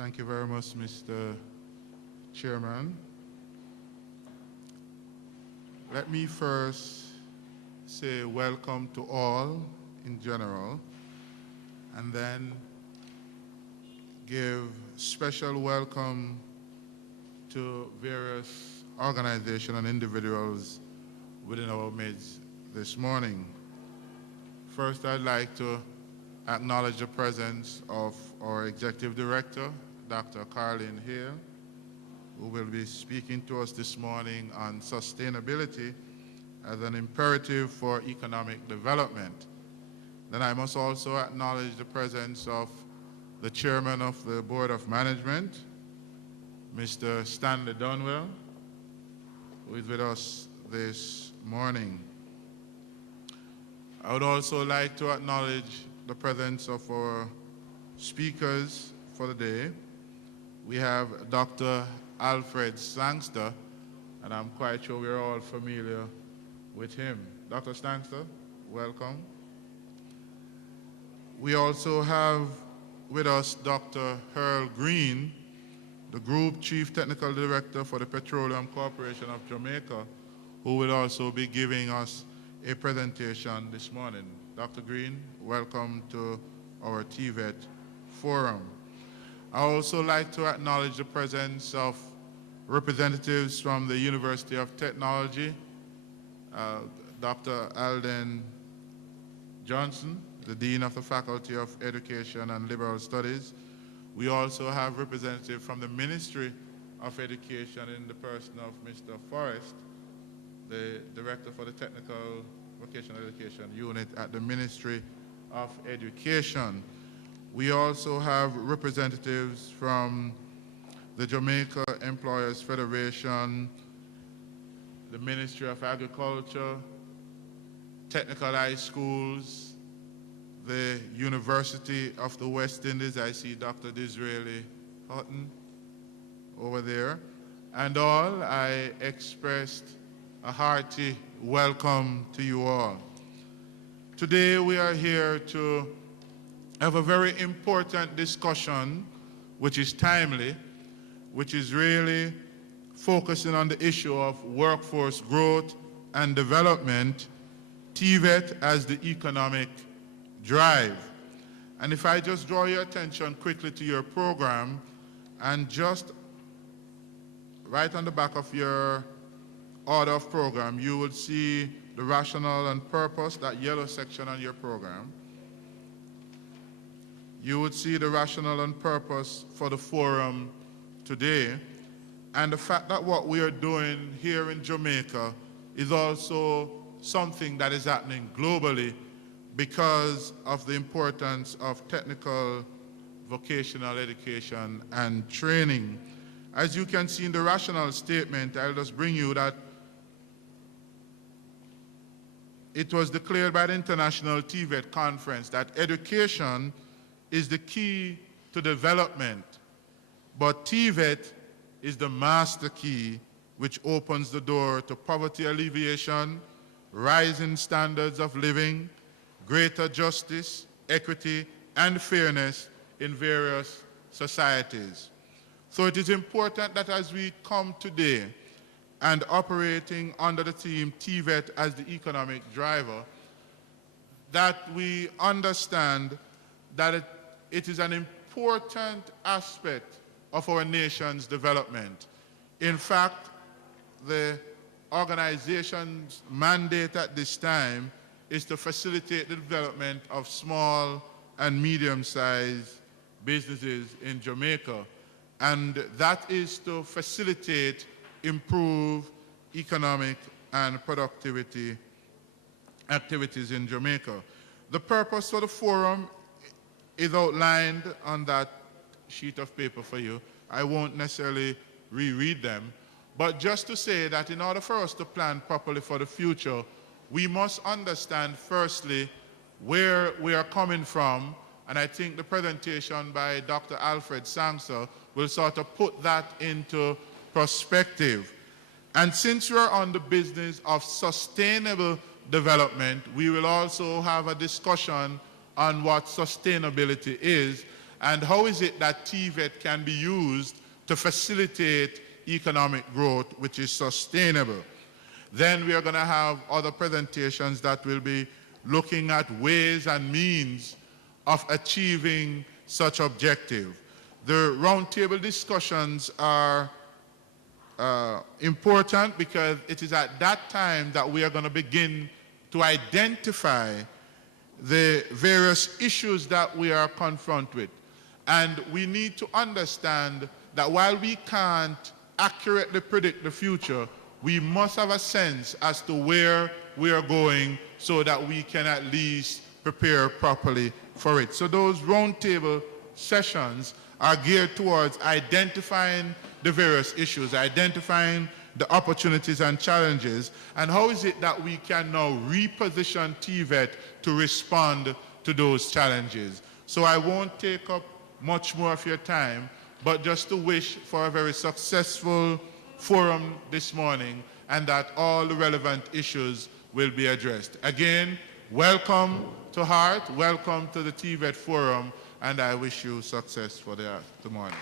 Thank you very much, Mr. Chairman. Let me first say welcome to all in general, and then give special welcome to various organizations and individuals within our midst this morning. First, I'd like to acknowledge the presence of our Executive Director, Dr. Carlin Hale, who will be speaking to us this morning on sustainability as an imperative for economic development. Then I must also acknowledge the presence of the Chairman of the Board of Management, Mr. Stanley Dunwell, who is with us this morning. I would also like to acknowledge the presence of our speakers for the day. We have Dr. Alfred Sangster, and I'm quite sure we're all familiar with him. Dr. Sangster, welcome. We also have with us Dr. Earl Green, the Group Chief Technical Director for the Petroleum Corporation of Jamaica, who will also be giving us a presentation this morning. Dr. Green, welcome to our TVET Forum. I also like to acknowledge the presence of representatives from the University of Technology, Dr. Alden Johnson, the Dean of the Faculty of Education and Liberal Studies. We also have representatives from the Ministry of Education in the person of Mr. Forrest, the Director for the Technical Vocational Education Unit at the Ministry of Education. We also have representatives from the Jamaica Employers Federation, the Ministry of Agriculture, technical high schools, the University of the West Indies. I see Dr. Disraeli Hutton over there. And all, I expressed a hearty welcome to you all. Today we are here to have a very important discussion, which is timely, which is really focusing on the issue of workforce growth and development, TVET as the economic drive. And if I just draw your attention quickly to your program, and just right on the back of your order of program, you will see the rationale and purpose, that yellow section on your program. You would see the rationale and purpose for the forum today, and the fact that what we are doing here in Jamaica is also something that is happening globally because of the importance of technical vocational education and training. As you can see in the rationale statement, I'll just bring you that it was declared by the International TVET Conference that education is the key to development, but TVET is the master key which opens the door to poverty alleviation, rising standards of living, greater justice, equity, and fairness in various societies. So it is important that as we come today and operating under the theme TVET as the economic driver, that we understand that it is an important aspect of our nation's development. In fact, the organization's mandate at this time is to facilitate the development of small and medium-sized businesses in Jamaica. And that is to facilitate, improve economic and productivity activities in Jamaica. The purpose for the forum is outlined on that sheet of paper for you. I won't necessarily reread them, but just to say that in order for us to plan properly for the future, we must understand firstly where we are coming from, and I think the presentation by Dr. Alfred Sangster will sort of put that into perspective. And since we're on the business of sustainable development, we will also have a discussion on what sustainability is. and how is it that TVET can be used to facilitate economic growth which is sustainable. Then we are going to have other presentations that will be looking at ways and means of achieving such objective. The roundtable discussions are important because it is at that time that we are going to begin to identify the various issues that we are confronted with. And we need to understand that while we can't accurately predict the future, we must have a sense as to where we are going so that we can at least prepare properly for it. So those roundtable sessions are geared towards identifying the various issues, identifying the opportunities and challenges, and how is it that we can now reposition TVET to respond to those challenges. So I won't take up much more of your time, but just to wish for a very successful forum this morning and that all the relevant issues will be addressed. Again, welcome to Heart, welcome to the TVET Forum, and I wish you success for the morning.